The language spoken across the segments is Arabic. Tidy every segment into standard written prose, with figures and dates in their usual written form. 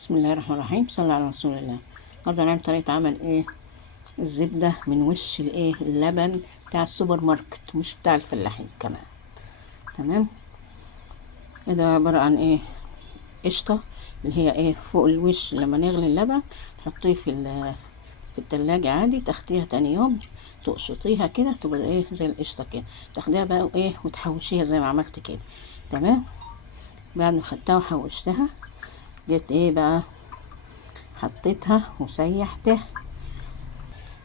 بسم الله الرحمن الرحيم. صلى على رسول الله. النهارده هنعمل طريقة عمل الزبدة من وش اللبن بتاع السوبر ماركت، مش بتاع الفلاحين كمان. تمام. ده عبارة عن قشطة، اللي هي فوق الوش. لما نغلي اللبن تحطيه في التلاجة عادي، تاخديها تاني يوم تقشطيها كده تبقى زي القشطة كده، تاخديها بقى وتحوشيها زي ما عملت كده. تمام. بعد ما خدتها وحوشتها جيت بقى حطيتها وسيحتها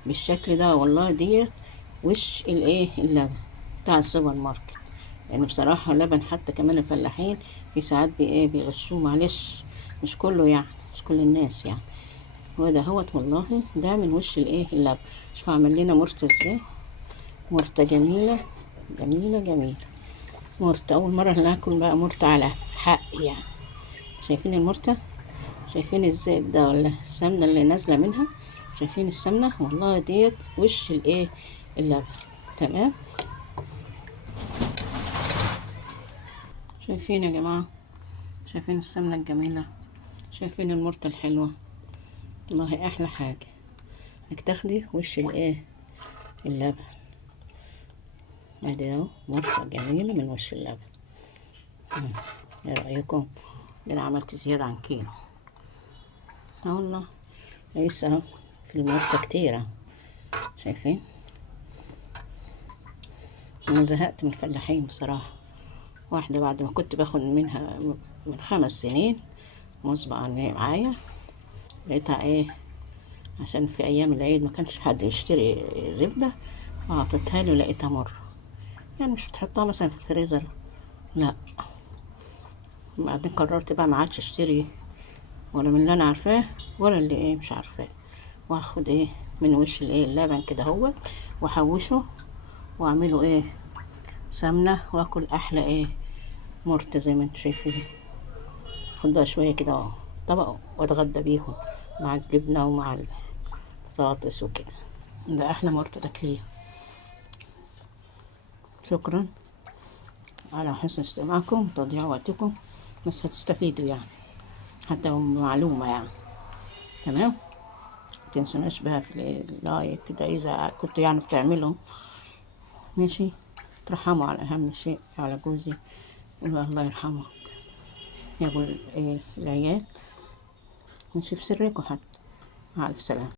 بالشكل ده. والله ديت وش اللبن بتاع السوبر ماركت. يعني بصراحة اللبن حتى كمان الفلاحين في ساعات بيغشوه، معلش مش كله يعني، مش كل الناس يعني. هو ده والله ده من وش اللبن. شوفوا عمل لنا مرتة ازاي، مرتة جميلة جميلة جميلة. مرتة أول مرة ناكل بقى مرتة على حق يعني. شايفين المرتة؟ شايفين الزبدة ولا السمنة اللي نازلة منها؟ شايفين السمنة؟ والله ديت وش اللبن. تمام. شايفين يا جماعة؟ شايفين السمنة الجميلة؟ شايفين المرتة الحلوة؟ والله أحلى حاجة انك تاخدي وش اللبن. ادي اهو مرتة جميلة من وش اللبن. ايه رأيكم؟ ده انا عملت زيادة عن كيلو. والله لسه اهو في المرتة كتير اهو. شايفين؟ انا زهقت من الفلاحين بصراحة. واحدة بعد ما كنت باخد منها من 5 سنين مسبقا معايا، لقيتها عشان في ايام العيد ما كانش حد يشتري زبدة، فاعطيتها له لقيتها مر. يعني مش بتحطها مثلا في الفريزر، لا. بعدين قررت بقى ما عادش اشتري ولا من اللي انا عارفاه ولا اللي مش عارفاه، واخد من وش اللبن كده هو، واحوشه واعمله سمنة، واكل احلى مرتة زي ما انتوا شايفين. خد بقى شوية كده طبق واتغدى بيهم مع الجبنة ومع البطاطس وكده. ده احلى مرتة تاكليها. شكرا على حسن استماعكم وتضييع وقتكم، بس هتستفيدوا يعني، حتى معلومة يعني. تمام. متنسوناش بقى في اللايك كده إذا كنتوا يعني بتعملوا. ماشي. ترحموا على أهم شيء على جوزي، الله يرحمه يا أبو العيال. ماشي في سركم حتى. مع ألف سلامة.